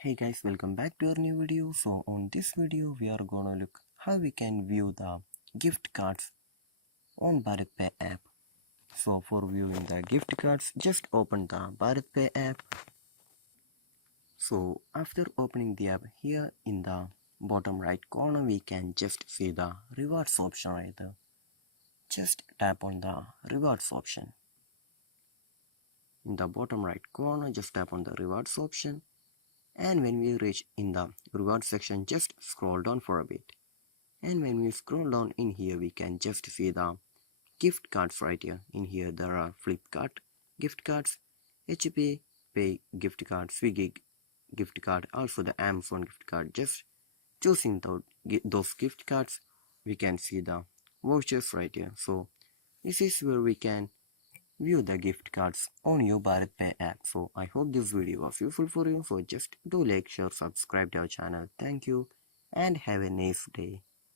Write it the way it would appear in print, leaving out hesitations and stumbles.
Hey guys, welcome back to our new video. So on this video we are gonna look how we can view the gift cards on Bharatpe app. So for viewing the gift cards, just open the Bharatpe app. So after opening the app, here in the bottom right corner we can just see the rewards option right there. Just tap on the rewards option. In the bottom right corner, just tap on the rewards option. And when we reach in the reward section, just scroll down for a bit. And when we scroll down in here, we can just see the gift cards right here. In here there are Flipkart gift cards, HP Pay gift card, Swiggy gift card, also the Amazon gift card. Just choosing those gift cards, we can see the vouchers right here. So this is where we can view the gift cards on your Bharatpe app. So I hope this video was useful for you. So just do like, share, subscribe to our channel. Thank you and have a nice day.